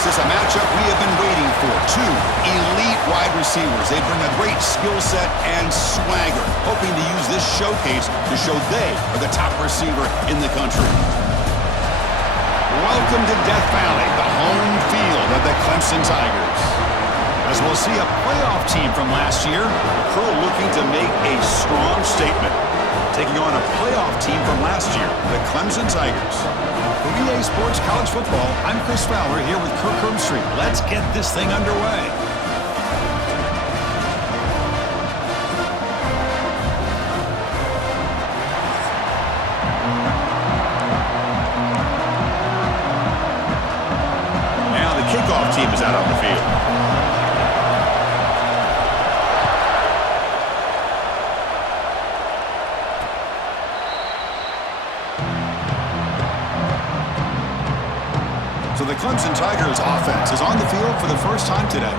This is a matchup we have been waiting for. Two elite wide receivers. They bring a great skill set and swagger, hoping to use this showcase to show they are the top receiver in the country. Welcome to Death Valley, the home field of the Clemson Tigers. As we'll see a playoff team from last year, the crew looking to make a strong statement. Taking on a playoff team from last year, the Clemson Tigers. For EA Sports College Football, I'm Chris Fowler here with Kirk Herbstreit. Let's get this thing underway. Now the kickoff team is out on the field. So the Clemson Tigers offense is on the field for the first time today.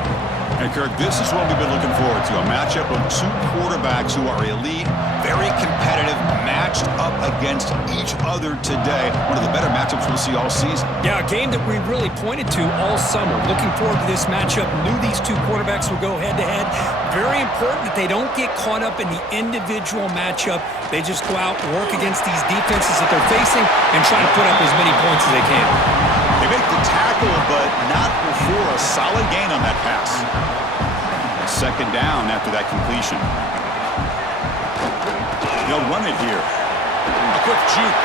And Kirk, this is what we've been looking forward to, a matchup of two quarterbacks who are elite, very competitive, matched up against each other today. One of the better matchups we'll see all season. Yeah, a game that we really pointed to all summer. Looking forward to this matchup. Knew these two quarterbacks would go head-to-head. Very important that they don't get caught up in the individual matchup. They just go out and work against these defenses that they're facing and try to put up as many points as they can. They make the tackle, but not before a solid gain on that pass. Second down after that completion. They'll run it here. A quick juke.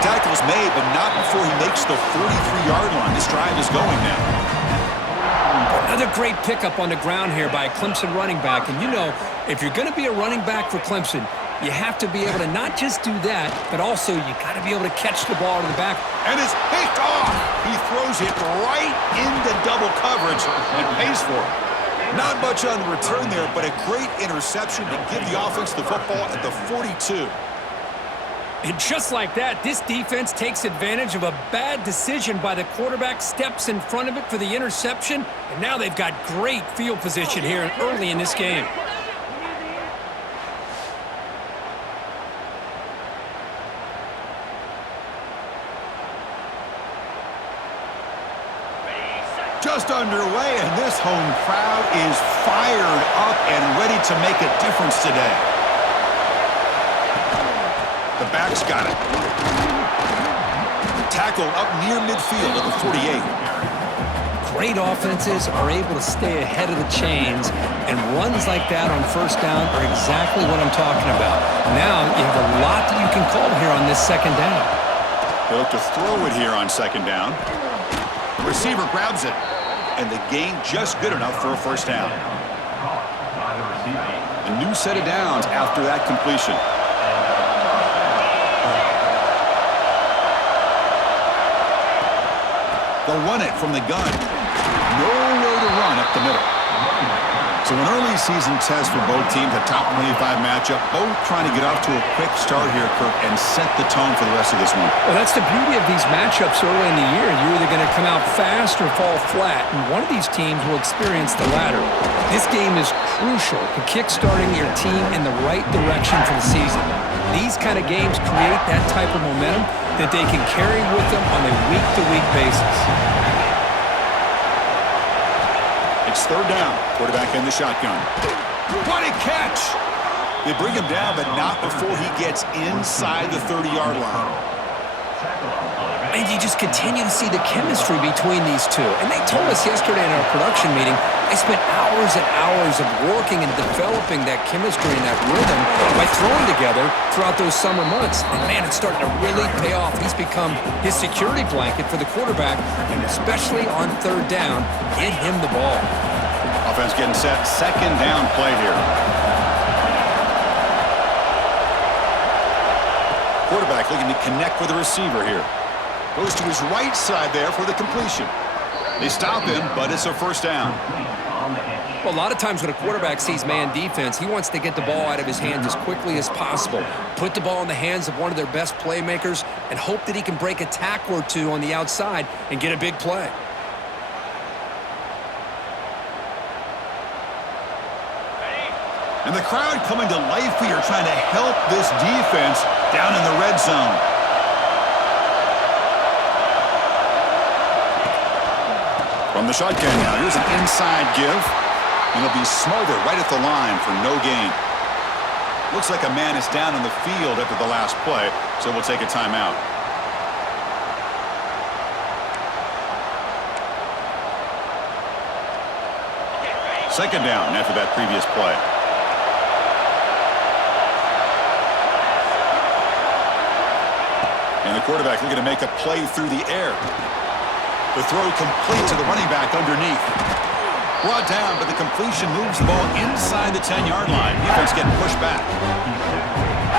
Tackle's made, but not before he makes the 43-yard line. This drive is going now. Another great pickup on the ground here by a Clemson running back. And you know, if you're going to be a running back for Clemson, you have to be able to not just do that, but also you got to be able to catch the ball to the back. And it's picked off. He throws it right into double coverage and pays for it. Not much on the return there, but a great interception to give the offense the football at the 42. And just like that, this defense takes advantage of a bad decision by the quarterback, steps in front of it for the interception, and now they've got great field position here early in this game. Just underway, and this home crowd is fired up and ready to make a difference today. The back's got it. Tackle up near midfield at the 48. Great offenses are able to stay ahead of the chains, and runs like that on first down are exactly what I'm talking about. Now you have a lot that you can call here on this second down. They'll look to throw it here on second down. The receiver grabs it, and the gain just good enough for a first down. A new set of downs after that completion. They'll run it from the gun. Nowhere to run up the middle. So an early season test for both teams, a top 25 matchup, both trying to get off to a quick start here, Kirk, and set the tone for the rest of this one. Well, that's the beauty of these matchups early in the year. You're either going to come out fast or fall flat, and one of these teams will experience the latter. This game is crucial to kickstarting your team in the right direction for the season. These kind of games create that type of momentum that they can carry with them on a week-to-week basis. It's third down. Quarterback in the shotgun. What a catch! They bring him down, but not before he gets inside the 30-yard line. And you just continue to see the chemistry between these two. And they told us yesterday in our production meeting, they spent hours and hours of working and developing that chemistry and that rhythm by throwing together throughout those summer months. And man, it's starting to really pay off. He's become his security blanket for the quarterback, and especially on third down, get him the ball. Offense getting set. Second down play here. Quarterback looking to connect with the receiver here. Goes to his right side there for the completion. They stop him, but it's a first down. Well, a lot of times when a quarterback sees man defense, he wants to get the ball out of his hands as quickly as possible, put the ball in the hands of one of their best playmakers, and hope that he can break a tackle or two on the outside and get a big play. And the crowd coming to life here, trying to help this defense down in the red zone. the shotgun now. Here's an inside give. And he'll be smothered right at the line for no gain. Looks like a man is down on the field after the last play, so we'll take a timeout. Second down after that previous play. And the quarterback looking to make a play through the air. The throw complete to the running back underneath. Brought down, but the completion moves the ball inside the 10-yard line. Defense getting pushed back.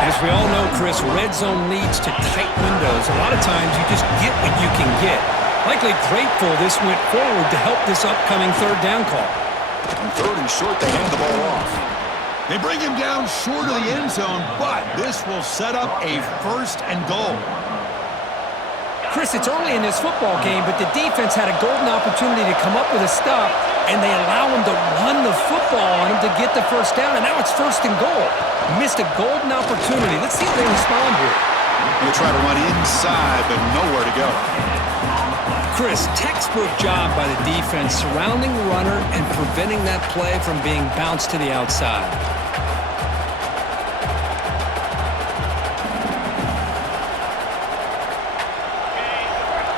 As we all know, Chris, red zone leads to tight windows. A lot of times you just get what you can get. Likely grateful this went forward to help this upcoming third down call. On third and short, they hand the ball off. They bring him down short of the end zone, but this will set up a first and goal. Chris, it's early in this football game, but the defense had a golden opportunity to come up with a stop, and they allow him to run the football on him to get the first down, and now it's first and goal. Missed a golden opportunity. Let's see if they respond here. They try to run inside, but nowhere to go. Chris, textbook job by the defense surrounding the runner and preventing that play from being bounced to the outside.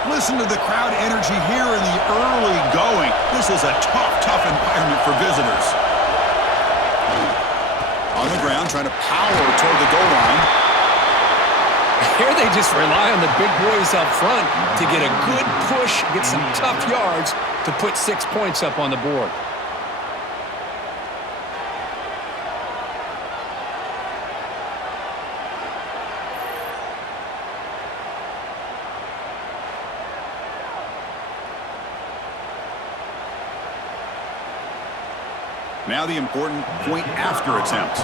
Listen to the crowd energy here in the early going. This is a tough environment for visitors. On the ground, trying to power toward the goal line. Here they just rely on the big boys up front to get a good push, get some tough yards to put 6 points up on the board. Now the important point after attempt.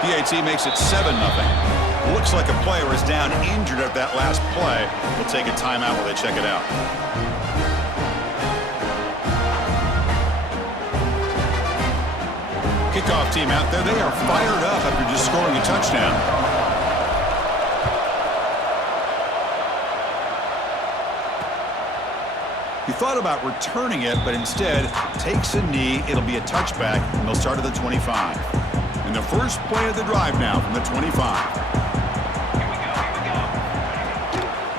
PAT makes it 7-0. Looks like a player is down injured at that last play. We'll take a timeout while they check it out. Kickoff team out there. They are fired up after just scoring a touchdown. He thought about returning it, but instead takes a knee. It'll be a touchback, and they'll start at the 25. And the first play of the drive now from the 25.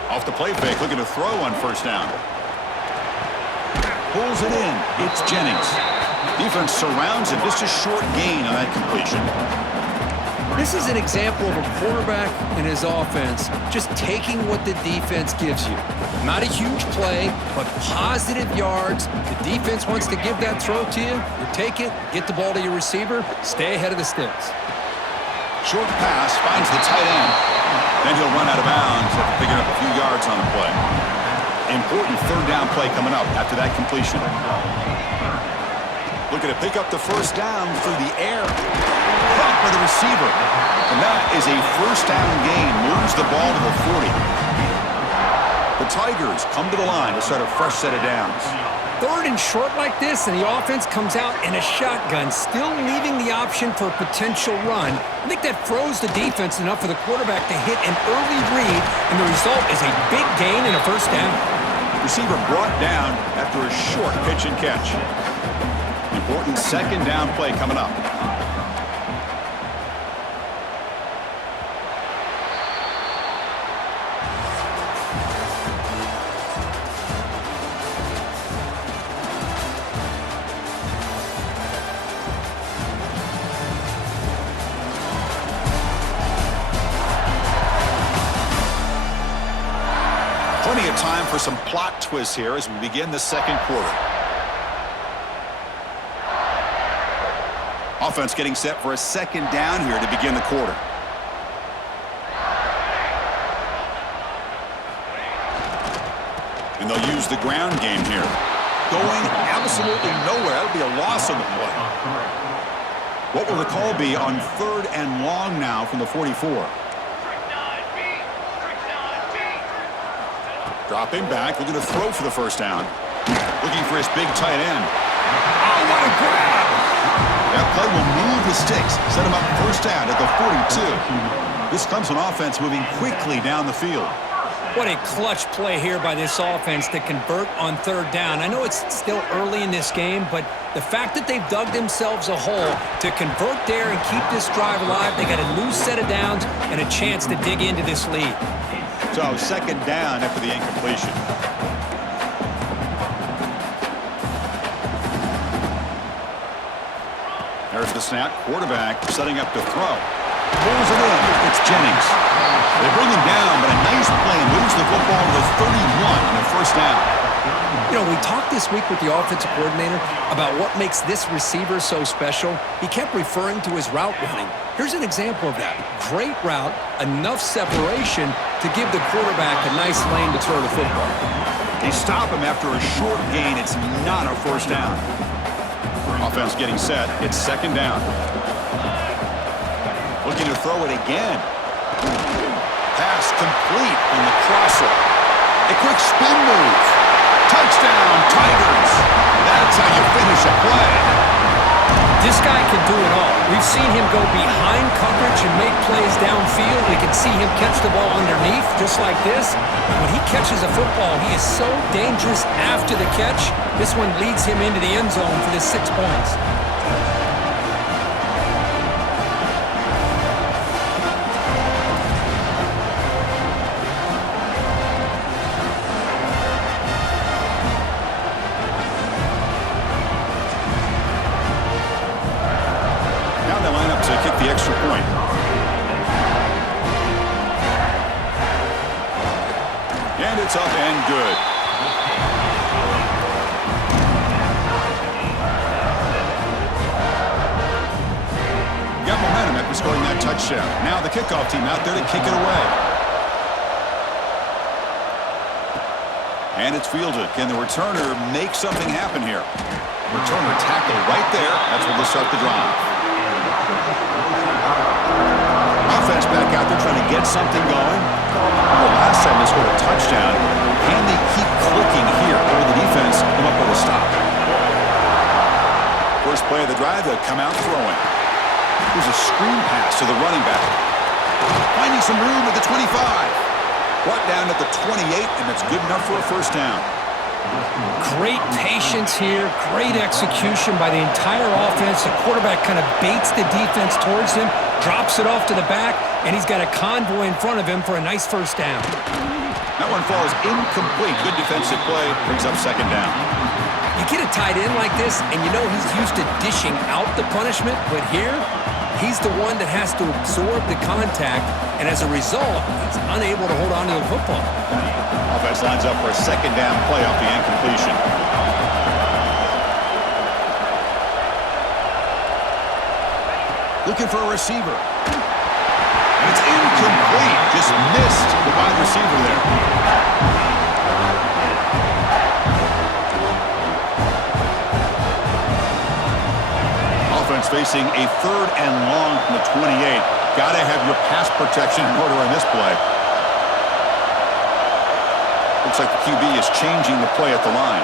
Off the play fake, looking to throw on first down. Pulls it in. It's Jennings. Defense surrounds him. Just a short gain on that completion. This is an example of a quarterback and his offense just taking what the defense gives you. Not a huge play, but positive yards. The defense wants to give that throw to you. You take it, get the ball to your receiver, stay ahead of the sticks. Short pass, finds the tight end. Then he'll run out of bounds after picking up a few yards on the play. Important third down play coming up after that completion. Looking to pick up the first down through the air. Caught by the receiver. And that is a first down gain. Moves the ball to the 40. The Tigers come to the line to start a fresh set of downs. Third and short like this, and the offense comes out in a shotgun, still leaving the option for a potential run. I think that froze the defense enough for the quarterback to hit an early read, and the result is a big gain and a first down. Receiver brought down after a short pitch and catch. Important second down play coming up. Plenty of time for some plot twists here as we begin the second quarter. Offense getting set for a second down here to begin the quarter. And they'll use the ground game here. Going absolutely nowhere. That'll be a loss on the play. What will the call be on third and long now from the 44? Dropping back, looking to throw for the first down. Looking for his big tight end. Oh, what a grab! That play will move the sticks, set him up first down at the 42. This Clemson offense moving quickly down the field. What a clutch play here by this offense to convert on third down. I know it's still early in this game, but the fact that they've dug themselves a hole to convert there and keep this drive alive, they got a new set of downs and a chance to dig into this lead. So second down after the incompletion. There's the snap. Quarterback setting up to throw. Pulls it in. It's Jennings. They bring him down, but a nice play moves the football to the 31 and a first down. You know, we talked this week with the offensive coordinator about what makes this receiver so special. He kept referring to his route running. Here's an example of that. Great route, enough separation to give the quarterback a nice lane to throw the football. They stop him after a short gain. It's not a first down. Offense getting set. It's second down. Looking to throw it again. Pass complete on the crosser. A quick spin move. Touchdown, Tigers. That's how you finish a play. This guy can do it all. We've seen him go behind coverage and make plays downfield. We can see him catch the ball underneath, just like this. When he catches a football, he is so dangerous after the catch. This one leads him into the end zone for the 6 points. The extra point. And it's up and good. Got momentum after scoring that touchdown. Now the kickoff team out there to kick it away. And it's fielded. Can the returner make something happen here? Returner tackle right there. That's where they'll start the drive. Offense back out there trying to get something going. The last time they scored a touchdown. Can they keep clicking here? Or the defense come up with a stop? First play of the drive, they'll come out throwing. Here's a screen pass to the running back. Finding some room at the 25. Brought down at the 28, and that's good enough for a first down. Great patience here, great execution by the entire offense. The quarterback kind of baits the defense towards him, drops it off to the back, and he's got a convoy in front of him for a nice first down. That one falls incomplete. Good defensive play, brings up second down. You get a tight end like this, and you know he's used to dishing out the punishment, but here, he's the one that has to absorb the contact, and as a result, he's unable to hold on to the football. Offense lines up for a second down play off the incompletion. Looking for a receiver. And it's incomplete. Just missed the wide receiver there. Offense facing a third and long from the 28. Got to have your pass protection in order on this play. Looks like the QB is changing the play at the line.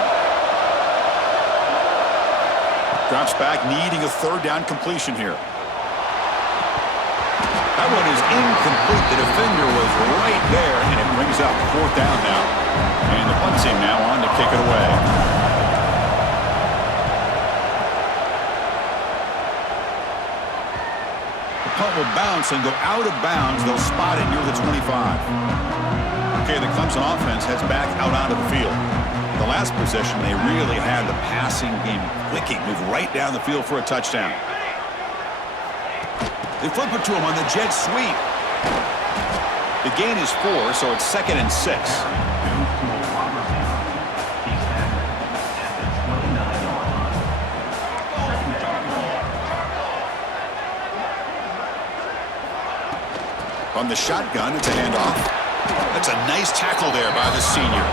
Drops back, needing a third down completion here. That one is incomplete. The defender was right there, and it brings up fourth down now. And the punt team now on to kick it away. The punt will bounce and go out of bounds. They'll spot it near the 25. Okay, the Clemson offense heads back out onto the field. The last possession, they really had the passing game clicking, move right down the field for a touchdown. They flip it to him on the jet sweep. The gain is 4, so it's 2nd and 6. From the shotgun, it's a handoff. That's a nice tackle there by the senior.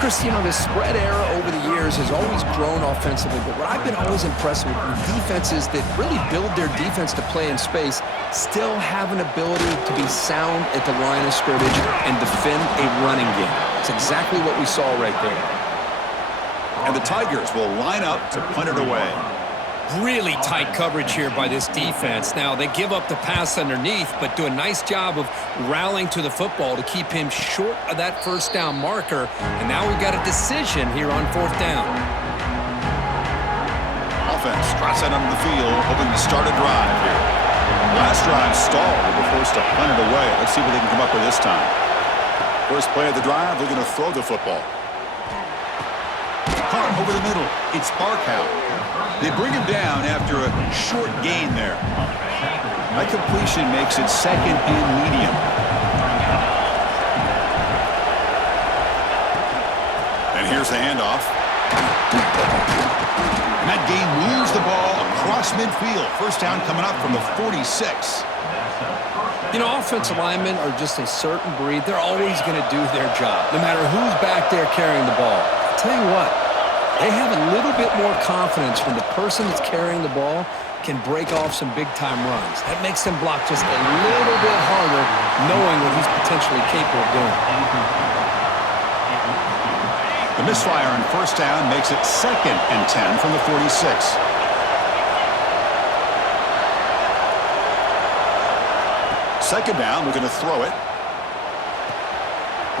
Chris, you know, the spread era over the years has always grown offensively, but what I've been always impressed with defenses that really build their defense to play in space still have an ability to be sound at the line of scrimmage and defend a running game. It's exactly what we saw right there. And the Tigers will line up to punt it away. Really tight coverage here by this defense. Now, they give up the pass underneath, but do a nice job of rallying to the football to keep him short of that first down marker. And now we've got a decision here on fourth down. Offense trots out onto the field, hoping to start a drive here. Last drive stalled. They were forced to punt it away. Let's see what they can come up with this time. First play of the drive, they're going to throw the football. Caught over the middle. It's Barkow. They bring him down after a short gain there. That completion makes it second and medium. And here's the handoff. And that game moves the ball across midfield. First down coming up from the 46. You know, offensive linemen are just a certain breed. They're always going to do their job, no matter who's back there carrying the ball. I'll tell you what, they have a little bit more confidence when the person that's carrying the ball can break off some big-time runs. That makes them block just a little bit harder, knowing what he's potentially capable of doing. The misfire on first down makes it second and 10 from the 46. Second down, we're going to throw it.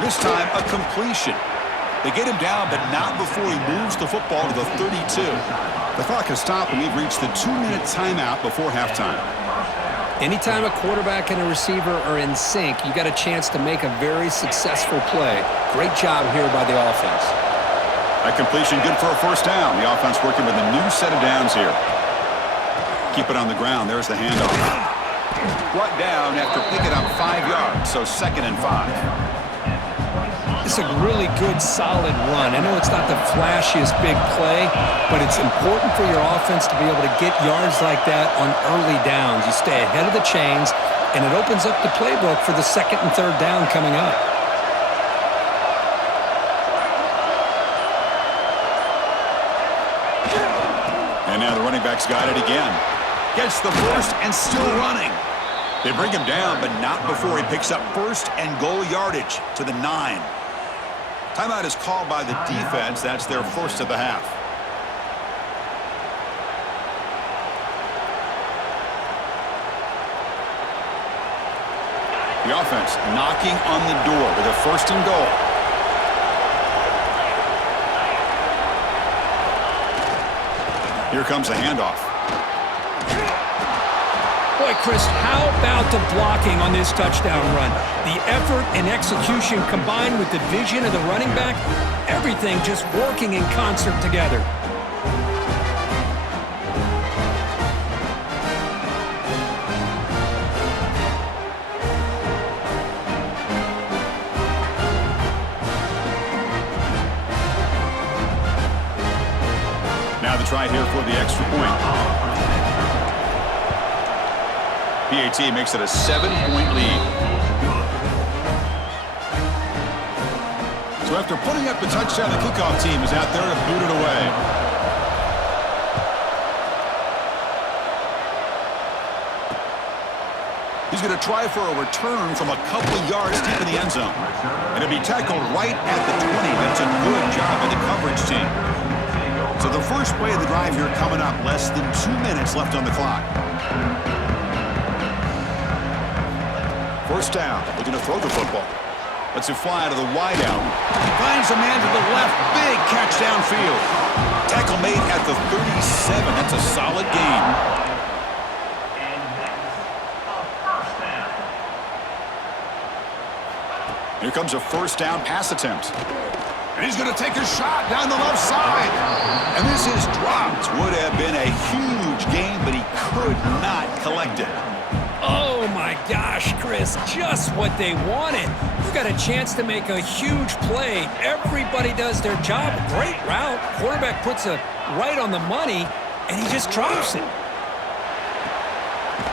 This time, a completion. They get him down, but not before he moves the football to the 32. The clock has stopped, and we've reached the 2-minute timeout before halftime. Anytime a quarterback and a receiver are in sync, you got a chance to make a very successful play. Great job here by the offense. A completion good for a first down. The offense working with a new set of downs here. Keep it on the ground. There's the handoff. Brought down after picking up 5 yards, so second and 5. It's a really good, solid run. I know it's not the flashiest big play, but it's important for your offense to be able to get yards like that on early downs. You stay ahead of the chains, and it opens up the playbook for the second and third down coming up. And now the running back's got it again. Gets the first and still running. They bring him down, but not before he picks up first and goal yardage to the 9. Timeout is called by the defense. That's their first of the half. The offense knocking on the door with a first and goal. Here comes a handoff. Boy, Chris, how about the blocking on this touchdown run? The effort and execution combined with the vision of the running back, everything just working in concert together. Now the try here for the extra point. PAT makes it a 7-point lead. So after putting up the touchdown, the kickoff team is out there to boot it away. He's going to try for a return from a couple of yards deep in the end zone. And it'll be tackled right at the 20. That's a good job by the coverage team. So the first play of the drive here coming up, less than 2 minutes left on the clock. First down, looking to throw the football. Lets it fly to the wideout. Finds a man to the left. Big catch downfield. Tackle made at the 37. That's a solid gain. Here comes a first down pass attempt. And he's going to take a shot down the left side. And this is dropped. Would have been a huge gain, but he could not collect it. Oh, my gosh, Chris, just what they wanted. You got a chance to make a huge play. Everybody does their job. Great route. Quarterback puts it right on the money, and he just drops it.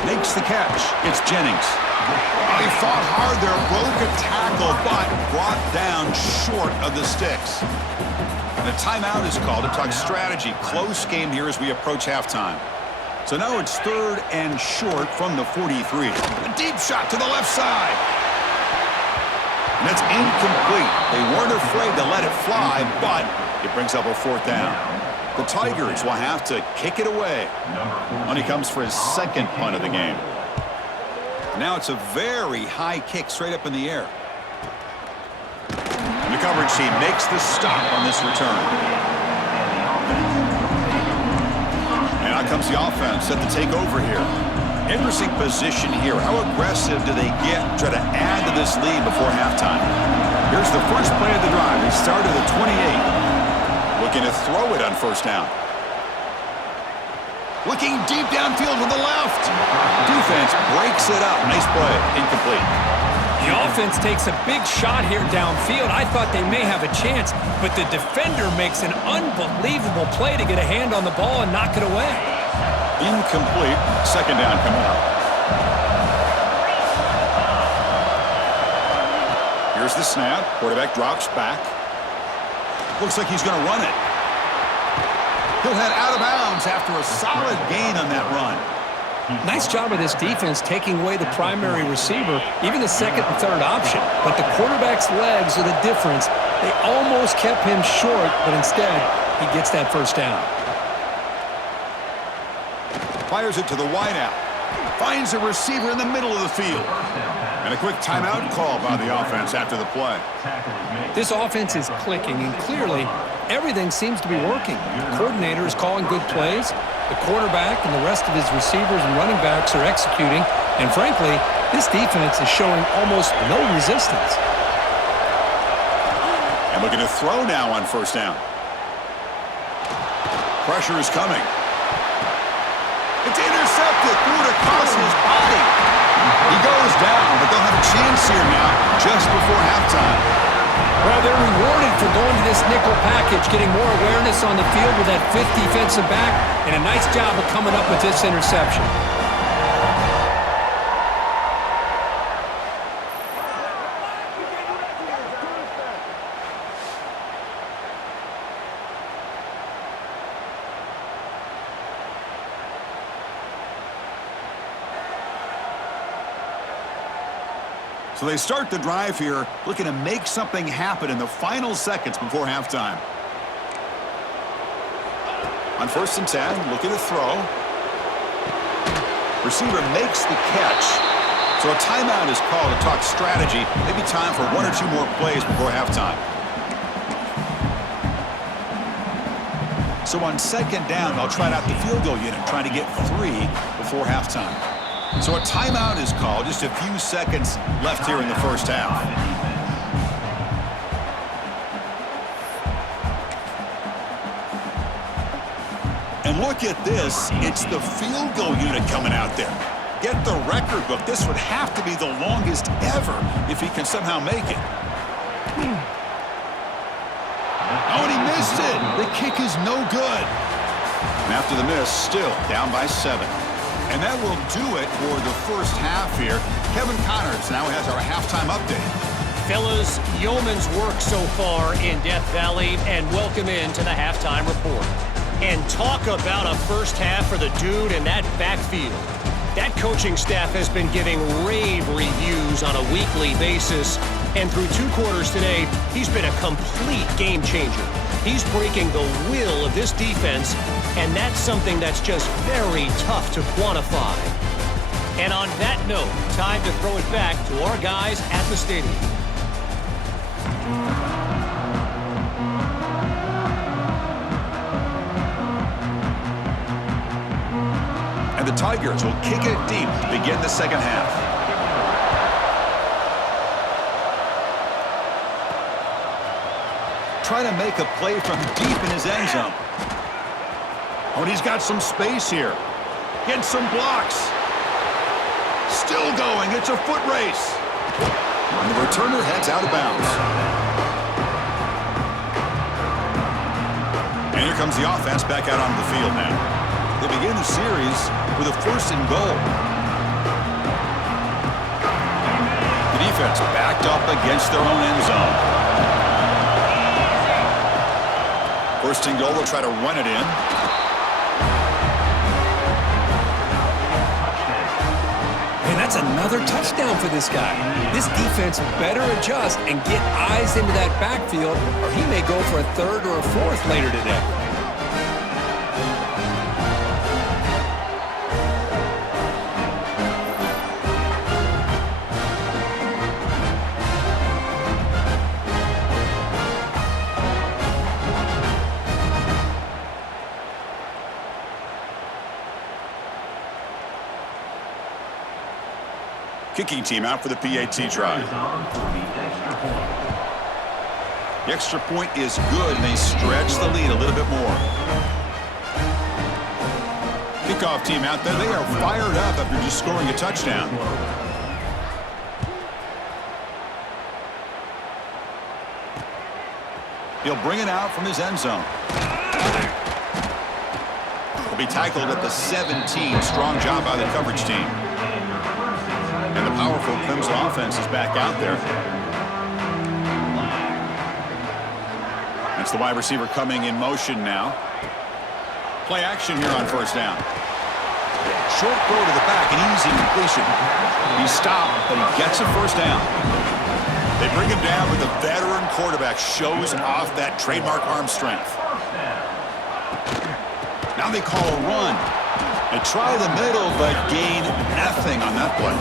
Makes the catch. It's Jennings. Oh, he fought hard there, broke a tackle, but brought down short of the sticks. And a timeout is called to talk strategy. Close game here as we approach halftime. So now it's third and short from the 43. A deep shot to the left side. And that's incomplete. They weren't afraid to let it fly, but it brings up a fourth down. The Tigers will have to kick it away when he comes for his second punt of the game. Now it's a very high kick straight up in the air. And the coverage team makes the stop on this return. And out comes the offense set to take over here. Interesting position here. How aggressive do they get to try to add to this lead before halftime? Here's the first play of the drive. They start at the 28. Looking to throw it on first down. Looking deep downfield with the left. Defense breaks it up. Nice play. Incomplete. The offense takes a big shot here downfield. I thought they may have a chance, but the defender makes an unbelievable play to get a hand on the ball and knock it away. Incomplete. Second down coming up. Here's the snap. Quarterback drops back. Looks like he's going to run it. He'll head out of bounds after a solid gain on that run. Nice job of this defense taking away the primary receiver, even the second and third option. But the quarterback's legs are the difference. They almost kept him short, but instead, he gets that first down. Fires it to the wideout. Finds a receiver in the middle of the field. And a quick timeout call by the offense after the play. This offense is clicking, and clearly, everything seems to be working. The coordinator is calling good plays. The quarterback and the rest of his receivers and running backs are executing. And frankly, this defense is showing almost no resistance. And looking to throw now on first down. Pressure is coming. It's intercepted. Threw it across his body. He goes down, but they'll have a chance here now just before halftime. Well, they're rewarded for going to this nickel package, getting more awareness on the field with that fifth defensive back, and a nice job of coming up with this interception. So they start the drive here, looking to make something happen in the final seconds before halftime. On first and 10, looking to throw. Receiver makes the catch. So a timeout is called to talk strategy. Maybe time for one or two more plays before halftime. So on second down, they'll try out the field goal unit, trying to get 3 before halftime. So a timeout is called. Just a few seconds left here in the first half. And look at this. It's the field goal unit coming out there. Get the record book. This would have to be the longest ever if he can somehow make it. Oh, and he missed it. The kick is no good. And after the miss, still down by 7. And that will do it for the first half here. Kevin Connors now has our halftime update. Fellas, yeoman's work so far in Death Valley, and welcome into the halftime report. And talk about a first half for the dude in that backfield. That coaching staff has been giving rave reviews on a weekly basis, and through 2 quarters today, he's been a complete game changer. He's breaking the will of this defense, and that's something that's just very tough to quantify. And on that note, time to throw it back to our guys at the stadium. And the Tigers will kick it deep to begin the second half. Try to make a play from deep in his end zone. Oh, and he's got some space here. Gets some blocks. Still going. It's a foot race. And the returner heads out of bounds. And here comes the offense back out onto the field now. They begin the series with a 1st and goal. The defense backed up against their own end zone. 1st and goal, they'll try to run it in. And that's another touchdown for this guy. This defense better adjust and get eyes into that backfield, or he may go for a 3rd or a 4th later today. Kicking team out for the PAT try. The extra point is good, and they stretch the lead a little bit more. Kickoff team out there. They are fired up after just scoring a touchdown. He'll bring it out from his end zone. He'll be tackled at the 17. Strong job by the coverage team. And the powerful Clemson offense is back out there. That's the wide receiver coming in motion now. Play action here on first down. Short throw to the back, an easy completion. He's stopped, but he gets a first down. They bring him down, but the veteran quarterback shows off that trademark arm strength. Now they call a run. They try the middle, but gain nothing on that play.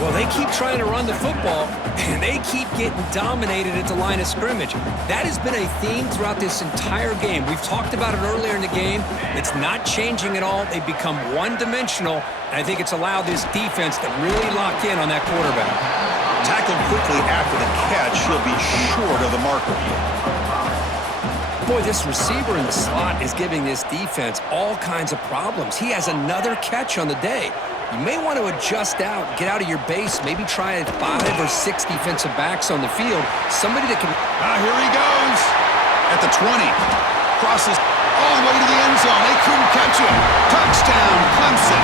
Well, they keep trying to run the football, and they keep getting dominated at the line of scrimmage. That has been a theme throughout this entire game. We've talked about it earlier in the game. It's not changing at all. They've become one-dimensional, and I think it's allowed this defense to really lock in on that quarterback. Tackled quickly after the catch. He'll be short of the marker. Boy, this receiver in the slot is giving this defense all kinds of problems. He has another catch on the day. You may want to adjust out, get out of your base, maybe try 5 or 6 defensive backs on the field. Somebody that can... Here he goes. At the 20. Crosses all the way to the end zone. They couldn't catch him. Touchdown, Clemson.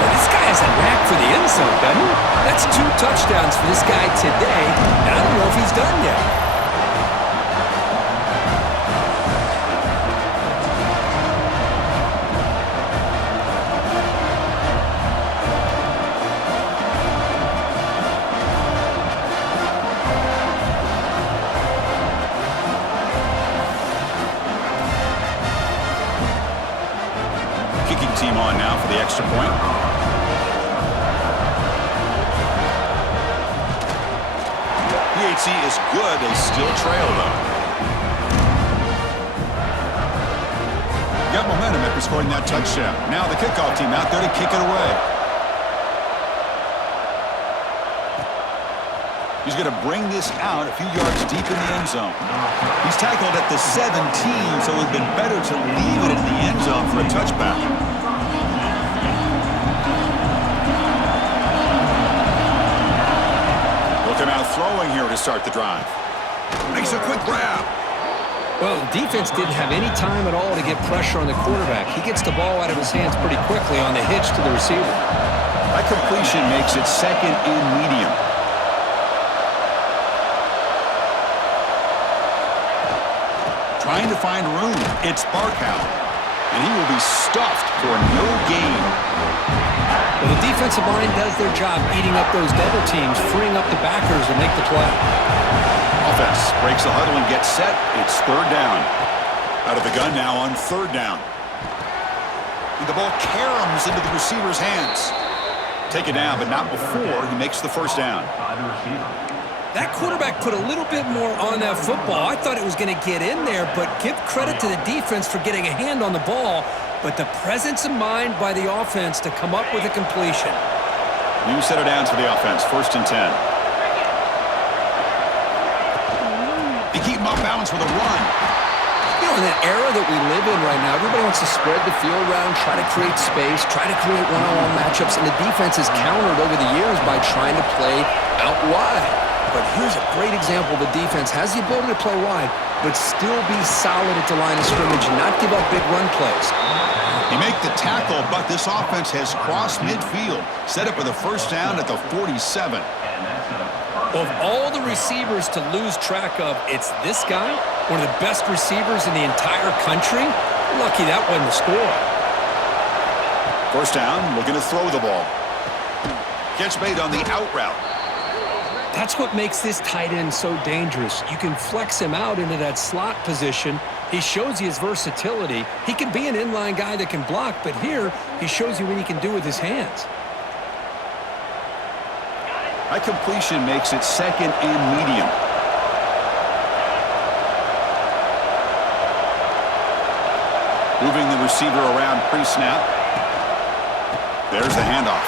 Well, this guy has a knack for the end zone, doesn't he? That's 2 touchdowns for this guy today, and I don't know if he's done yet. Kicking team on now for the extra point. PAT is good. They still trail, though. Got momentum after scoring that touchdown. Now the kickoff team out there to kick it away. He's going to bring this out a few yards deep in the end zone. He's tackled at the 17, so it would have been better to leave it in the end zone for a touchback. Looking out throwing here to start the drive. Makes a quick grab. Well, the defense didn't have any time at all to get pressure on the quarterback. He gets the ball out of his hands pretty quickly on the hitch to the receiver. That completion makes it second and medium. Trying to find room. It's Barkow. And he will be stuffed for no gain. Well, the defensive line does their job eating up those double teams, freeing up the backers to make the play. Offense breaks the huddle and gets set. It's third down. Out of the gun now on third down. And the ball caroms into the receiver's hands. Take it down, but not before he makes the first down. That quarterback put a little bit more on that football. I thought it was going to get in there, but give credit to the defense for getting a hand on the ball. But the presence of mind by the offense to come up with a completion. New set of downs for the offense. First and 10. They keep him off balance with a run. You know, in that era that we live in right now, everybody wants to spread the field around, try to create space, try to create one-on-one matchups, and the defense has countered over the years by trying to play out wide. But here's a great example. The defense has the ability to play wide, but still be solid at the line of scrimmage and not give up big run plays. They make the tackle, but this offense has crossed midfield. Set up with a first down at the 47. Of all the receivers to lose track of, it's this guy, one of the best receivers in the entire country. Lucky that wasn't the score. First down, looking to throw the ball. Catch made on the out route. That's what makes this tight end so dangerous. You can flex him out into that slot position. He shows you his versatility. He can be an inline guy that can block, but here he shows you what he can do with his hands. That completion makes it second and medium. Moving the receiver around pre-snap. There's the handoff.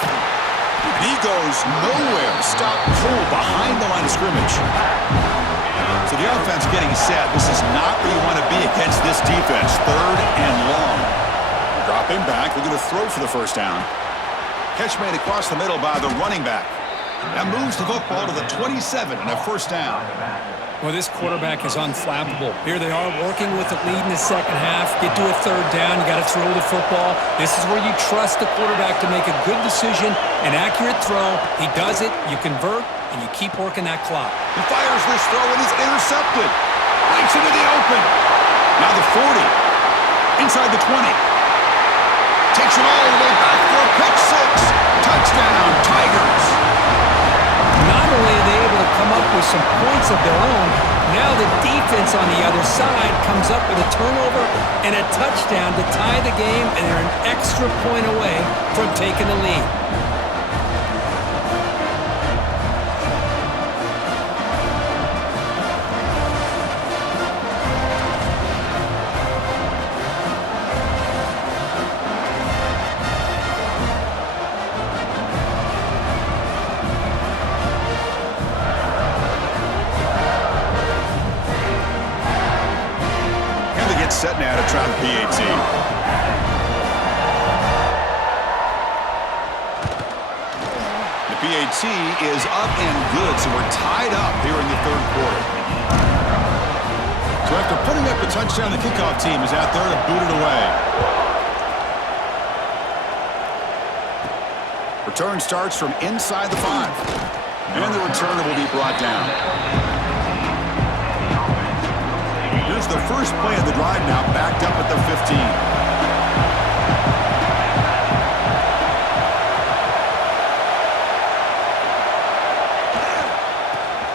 goes nowhere. Stop cold behind the line of scrimmage. So the offense getting set. This is not where you want to be against this defense. 3rd and long. Dropping back. We're going to throw for the first down. Catch made across the middle by the running back. That moves the football to the 27 and a first down. Well, this quarterback is unflappable. Here they are working with the lead in the second half. Get to a 3rd down. You got to throw the football. This is where you trust the quarterback to make a good decision, an accurate throw. He does it. You convert, and you keep working that clock. He fires this throw, and it's intercepted. Breaks into the open. Now the 40. Inside the 20. Takes it all the way back for a pick 6. Touchdown, Tigers. Not only are they able to come up with some points of their own, now the defense on the other side comes up with a turnover and a touchdown to tie the game, and they're an extra point away from taking the lead. Set now to try the PAT. The PAT is up and good, so we're tied up here in the 3rd quarter. So after putting up the touchdown, the kickoff team is out there to boot it away. Return starts from inside the 5. And the returner will be brought down. Here's the first play of the drive now, backed up at the 15.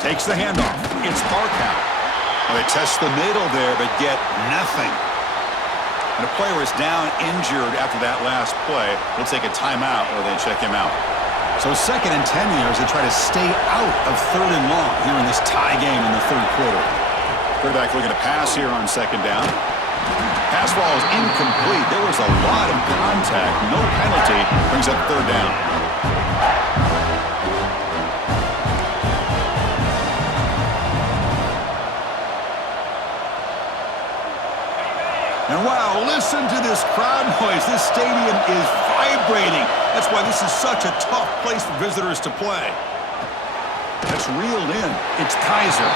Takes the handoff. It's Parkour. Well, they test the middle there, but get nothing. And a player is down injured after that last play. They'll take a timeout or they check him out. So 2nd and 10 here as they try to stay out of 3rd and long here in this tie game in the 3rd quarter. Quarterback looking to pass here on 2nd down. Pass ball is incomplete. There was a lot of contact. No penalty. Brings up 3rd down. And wow, listen to this crowd noise. This stadium is vibrating. That's why this is such a tough place for visitors to play. That's reeled in. It's Kaiser.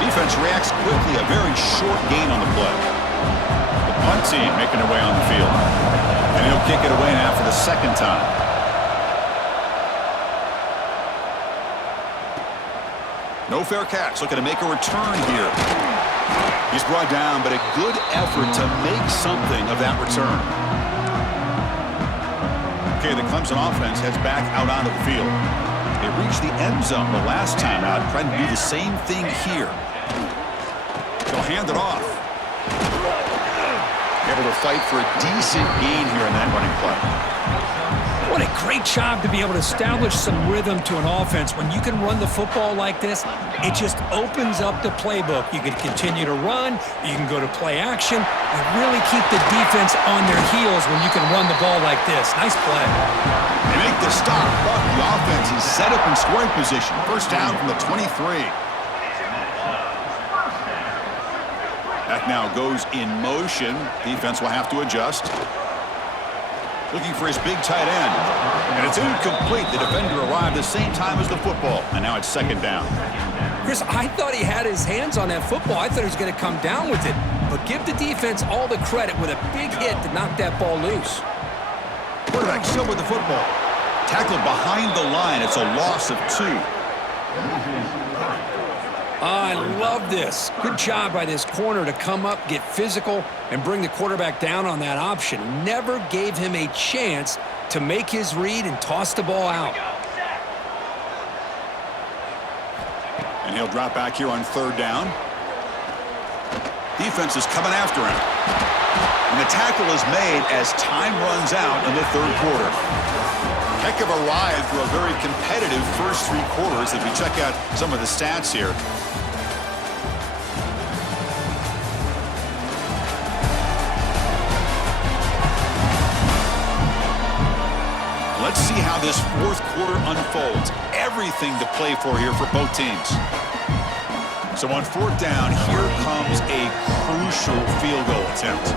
Defense reacts quickly. A very short gain on the play. The punt team making their way on the field. And he'll kick it away now for the 2nd time. No fair catch. Looking to make a return here. He's brought down, but a good effort to make something of that return. Okay, the Clemson offense heads back out onto the field. They reached the end zone the last time out, trying to do the same thing here. They'll hand it off. Able to fight for a decent gain here in that running play. What a great job to be able to establish some rhythm to an offense. When you can run the football like this, it just opens up the playbook. You can continue to run. You can go to play action. You really keep the defense on their heels when you can run the ball like this. Nice play. They make the stop, but the offense is set up in scoring position. First down from the 23. Back now goes in motion. Defense will have to adjust. Looking for his big tight end. And it's incomplete. The defender arrived the same time as the football. And now it's 2nd down. Chris, I thought he had his hands on that football. I thought he was going to come down with it. But give the defense all the credit with a big hit to knock that ball loose. Quarterback still with the football. Tackled behind the line. It's a loss of 2. I love this. Good job by this corner to come up, get physical, and bring the quarterback down on that option. Never gave him a chance to make his read and toss the ball out. And he'll drop back here on 3rd down. Defense is coming after him. And the tackle is made as time runs out in the 3rd quarter. Heck of a ride through a very competitive first 3 quarters as we check out some of the stats here. Let's see how this fourth quarter unfolds. Everything to play for here for both teams. So on fourth down, here comes a crucial field goal attempt.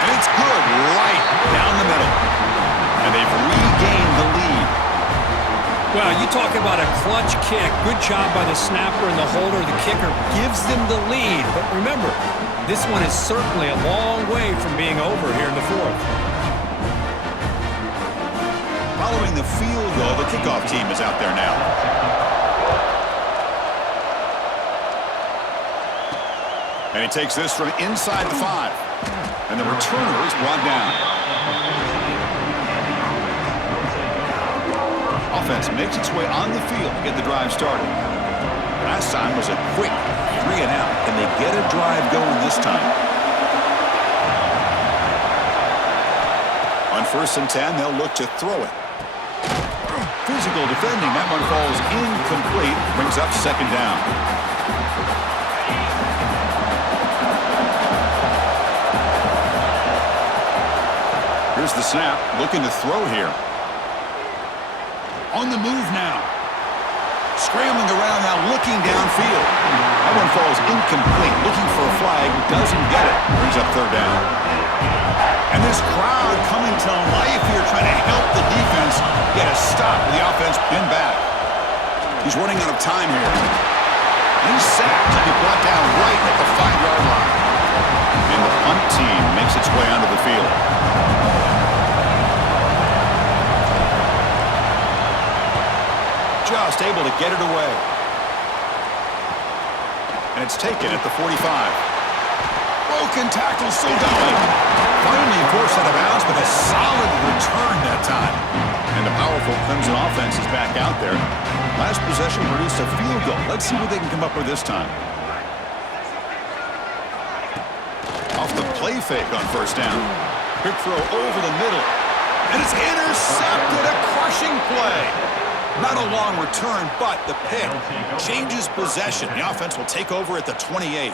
And it's good right down the middle. And they've regained the lead. Well, you talk about a clutch kick. Good job by the snapper and the holder. The kicker gives them the lead. But remember, this one is certainly a long way from being over here in the fourth. Following the field goal, the kickoff team is out there now. And he takes this from inside the 5. And the returner is brought down. Offense makes its way on the field to get the drive started. Last time was a quick 3 and out. Can they get a drive going this time? On 1st and 10, they'll look to throw it. Physical defending. That one falls incomplete. Brings up 2nd down. Here's the snap. Looking to throw here. On the move now. Scrambling around now, looking downfield. That one falls incomplete. Looking for a flag. Doesn't get it. Brings up 3rd down. And this crowd coming to life here, trying to help the defense get a stop with the offense pinned back. He's running out of time here. He's sacked to be brought down right at the 5-yard line. And the punt team makes its way onto the field. Just able to get it away. And it's taken at the 45. Broken tackle, still going. Finally forced out of bounds, but a solid return that time. And the powerful Clemson offense is back out there. Last possession produced a field goal. Let's see what they can come up with this time. Off the play fake on 1st down. Quick throw over the middle. And it's intercepted. A crushing play. Not a long return, but the pick changes possession. The offense will take over at the 28.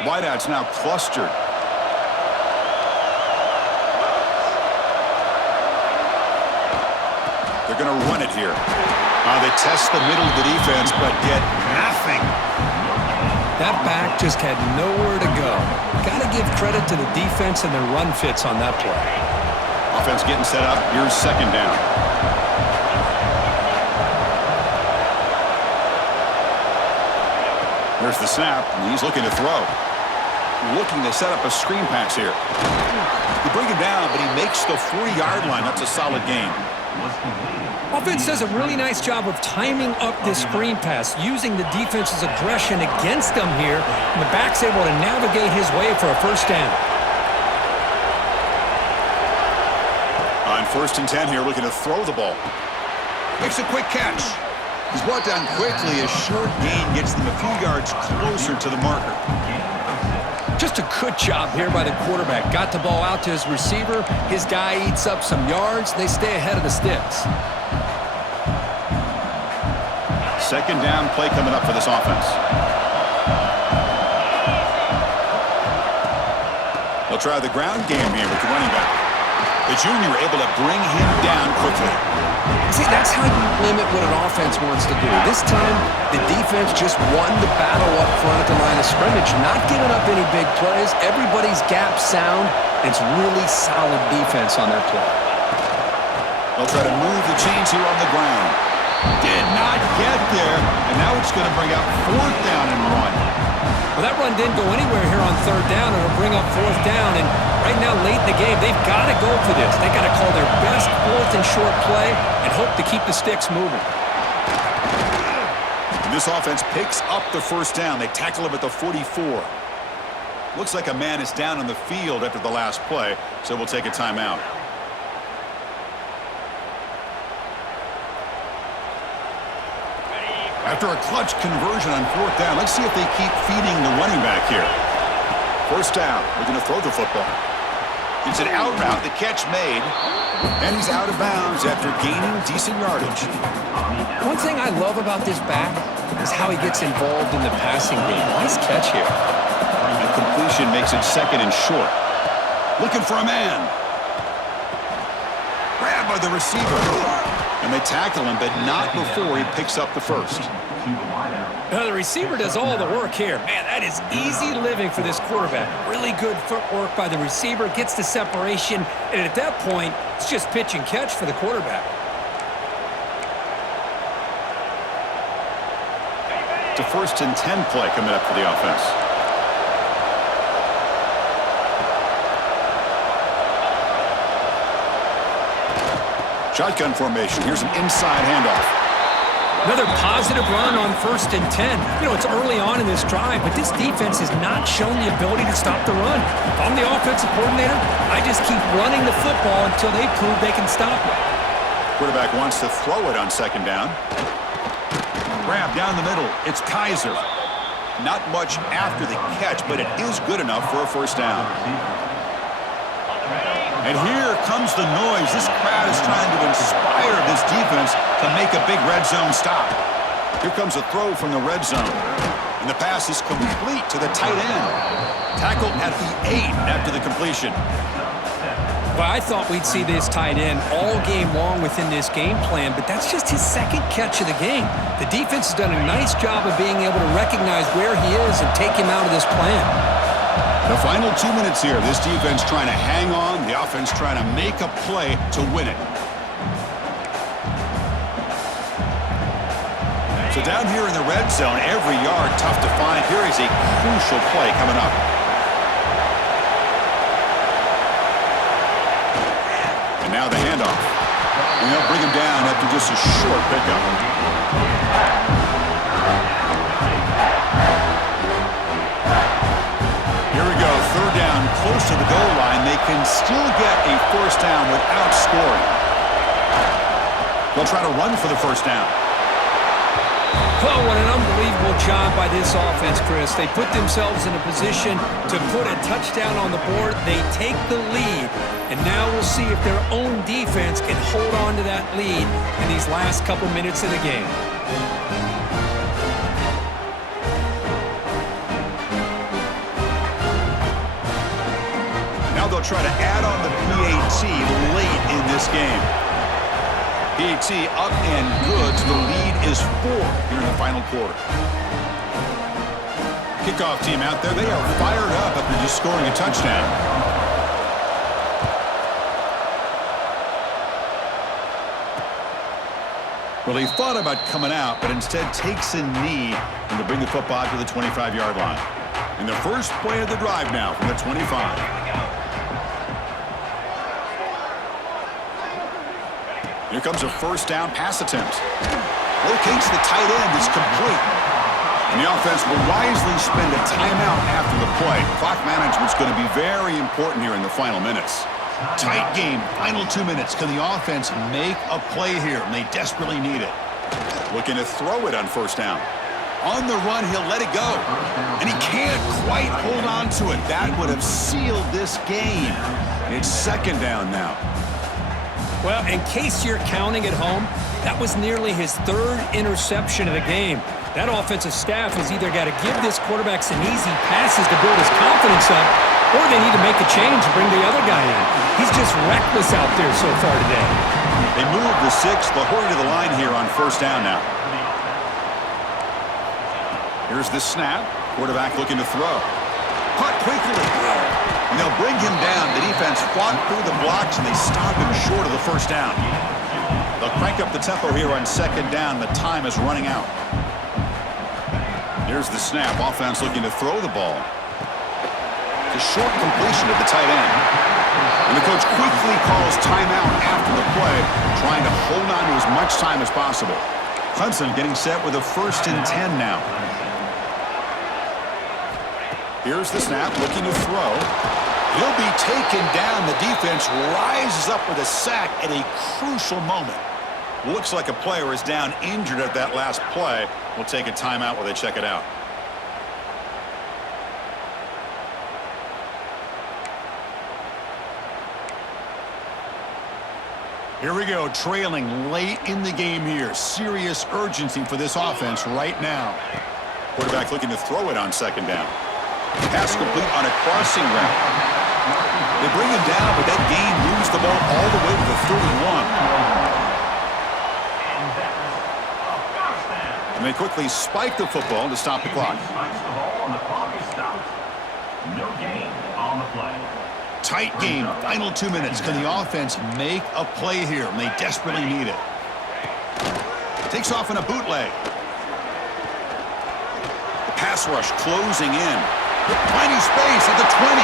Wideouts now clustered. They're going to run it here. They test the middle of the defense, but get nothing. That back just had nowhere to go. Got to give credit to the defense and their run fits on that play. Offense getting set up. Here's 2nd down. There's the snap. He's looking to throw. Looking to set up a screen pass here. They bring him down, but he makes the 40-yard line. That's a solid gain. Offense does a really nice job of timing up this screen pass, using the defense's aggression against them here, and the back's able to navigate his way for a 1st down. On 1st and 10 here, looking to throw the ball. Makes a quick catch. He's brought down quickly. A short gain gets them a few yards closer to the marker. Just a good job here by the quarterback. Got the ball out to his receiver. His guy eats up some yards. They stay ahead of the sticks. 2nd down play coming up for this offense. They'll try the ground game here with the running back. The junior able to bring him down quickly. See, that's how you limit what an offense wants to do. This time, the defense just won the battle up front at the line of scrimmage, not giving up any big plays. Everybody's gap sound. It's really solid defense on that play. They'll try to move the chains here on the ground. Did not get there, and now it's going to bring up 4th down and 1. Well, that run didn't go anywhere here on 3rd down. It'll bring up 4th down, and right now, late in the game, they've got to go for this. They've got to call their best 4th and short play and hope to keep the sticks moving. And this offense picks up the 1st down. They tackle him at the 44. Looks like a man is down on the field after the last play, so we'll take a timeout. After a clutch conversion on fourth down, let's see if they keep feeding the running back here. First down, we're going to throw the football. It's an out route, the catch made, and he's out of bounds after gaining decent yardage. One thing I love about this back is how he gets involved in the passing game. Nice catch here. The completion makes it second and short. Looking for a man. Grabbed by the receiver. And they tackle him, but not before he picks up the first. Now the receiver does all the work here. Man, that is easy living for this quarterback. Really good footwork by the receiver, gets the separation, and at that point, it's just pitch and catch for the quarterback. It's a 1st and 10 play coming up for the offense. Shotgun formation. Here's an inside handoff. Another positive run on 1st and 10. You know, it's early on in this drive, but this defense has not shown the ability to stop the run. If I'm the offensive coordinator, I just keep running the football until they prove they can stop it. Quarterback wants to throw it on 2nd down. Grab down the middle. It's Kaiser. Not much after the catch, but it is good enough for a 1st down. And here comes the noise. This crowd is trying to inspire this defense to make a big red zone stop. Here comes a throw from the red zone. And the pass is complete to the tight end. Tackled at the 8 after the completion. Well, I thought we'd see this tight end all game long within this game plan, but that's just his 2nd catch of the game. The defense has done a nice job of being able to recognize where he is and take him out of this plan. The final 2 minutes here. This defense trying to hang on. The offense trying to make a play to win it. So down here in the red zone, every yard tough to find. Here is a crucial play coming up. And now the handoff. And they'll bring him down after just a short pickup. Here we go, 3rd down, close to the goal line. They can still get a 1st down without scoring. They'll try to run for the 1st down. Oh, what an unbelievable job by this offense, Chris. They put themselves in a position to put a touchdown on the board. They take the lead, and now we'll see if their own defense can hold on to that lead in these last couple minutes of the game. They'll try to add on the PAT late in this game. PAT up and good. So the lead is 4 here in the final quarter. Kickoff team out there. They are fired up after just scoring a touchdown. Well, he thought about coming out, but instead takes a knee and to bring the football to the 25-yard line. And the first play of the drive now from the 25. Here comes a 1st down pass attempt. Locates the tight end. It's complete. And the offense will wisely spend a timeout after the play. Clock management's going to be very important here in the final minutes. Tight game. Final 2 minutes. Can the offense make a play here? And they desperately need it. Looking to throw it on 1st down. On the run, he'll let it go. And he can't quite hold on to it. That would have sealed this game. It's 2nd down now. Well, in case you're counting at home, that was nearly his 3rd interception of the game. That offensive staff has either got to give this quarterback some easy passes to build his confidence up, or they need to make a change and bring the other guy in. He's just reckless out there so far today. They move the 6th. They'll hurry to the line here on 1st down now. Here's the snap. Quarterback looking to throw. Caught quickly. And they'll bring him down. The defense fought through the blocks, and they stop him short of the 1st down. They'll crank up the tempo here on 2nd down. The time is running out. Here's the snap. Offense looking to throw the ball. It's a short completion of the tight end. And the coach quickly calls timeout after the play, trying to hold on to as much time as possible. Clemson getting set with a 1st and 10 now. Here's the snap, looking to throw. He'll be taken down. The defense rises up with a sack at a crucial moment. Looks like a player is down injured at that last play. We'll take a timeout while they check it out. Here we go, trailing late in the game here. Serious urgency for this offense right now. Quarterback looking to throw it on second down. Pass complete on a crossing route. They bring him down, but that gain moves the ball all the way to the 31. And they quickly spike the football to stop the clock. No gain on the play. Tight game, final 2 minutes. Can the offense make a play here? And they desperately need it. Takes off in a bootleg. The pass rush closing in. Finding space at the 20.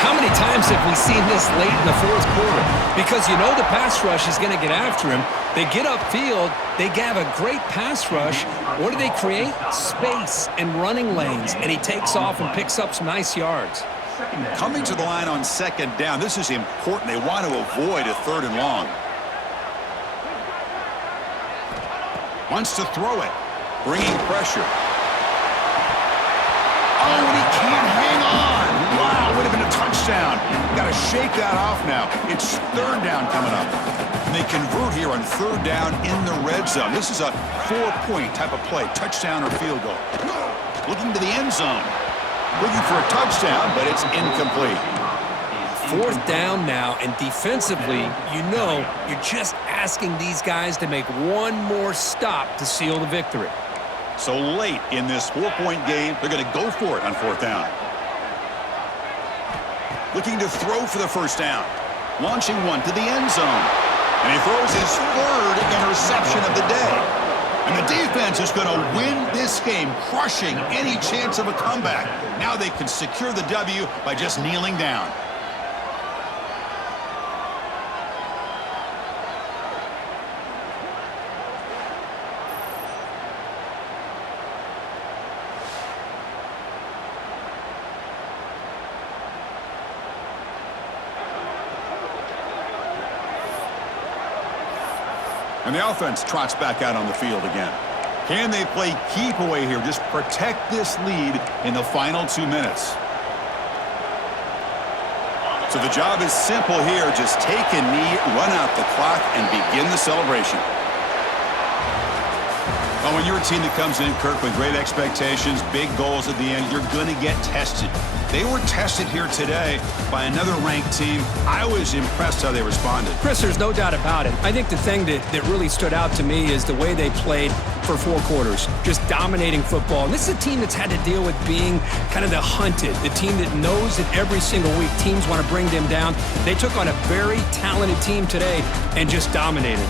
How many times have we seen this late in the fourth quarter? Because you know the pass rush is going to get after him. They get upfield. They have a great pass rush. What do they create? Space and running lanes. And he takes off and picks up some nice yards. Coming to the line on second down. This is important. They want to avoid a third and long. Wants to throw it. Bringing pressure. Oh, and he can't hang on. Wow, would have been a touchdown. Got to shake that off now. It's third down coming up. And they convert here on third down in the red zone. This is a 4-point type of play, touchdown or field goal. Looking to the end zone. Looking for a touchdown, but it's incomplete. Fourth down now, and defensively, you know, you're just asking these guys to make one more stop to seal the victory. So late in this 4-point game, they're going to go for it on fourth down. Looking to throw for the first down. Launching one to the end zone. And he throws his third interception of the day. And the defense is going to win this game, crushing any chance of a comeback. Now they can secure the W by just kneeling down. And the offense trots back out on the field again. Can they play keep away here? Just protect this lead in the final 2 minutes. So the job is simple here. Just take a knee, run out the clock, and begin the celebration. Well, when you're a team that comes in, Kirk, with great expectations, big goals at the end, you're going to get tested. They were tested here today by another ranked team. I was impressed how they responded. Chris, there's no doubt about it. I think the thing that really stood out to me is the way they played for 4 quarters, just dominating football. And this is a team that's had to deal with being kind of the hunted, the team that knows that every single week teams want to bring them down. They took on a very talented team today and just dominated.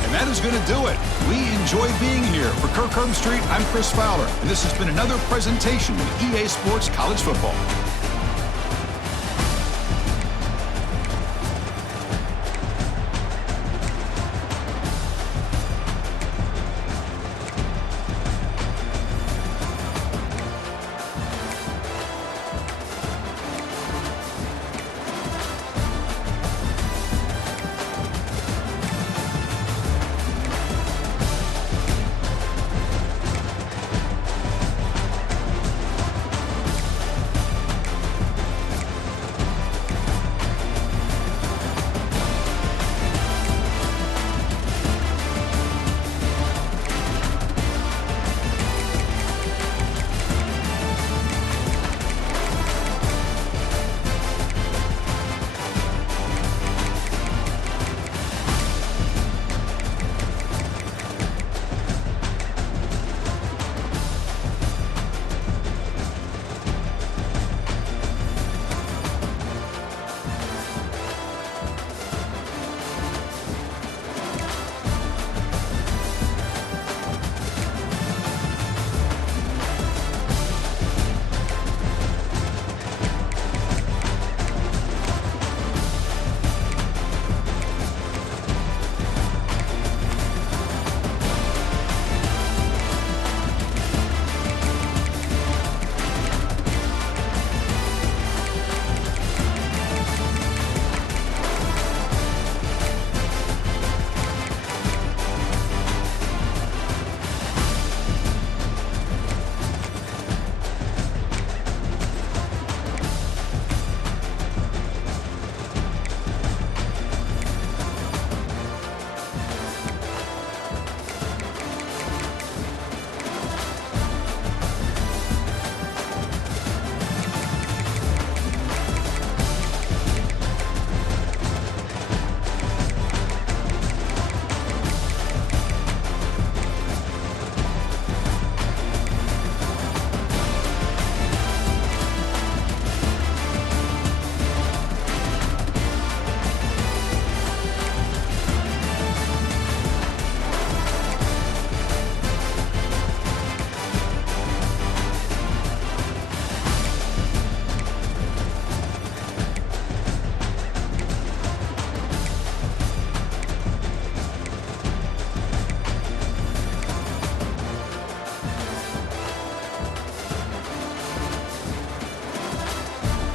And that is going to do it. We enjoy being here. For Kirk Street, I'm Chris Fowler, and this has been another presentation of EA Sports College Football.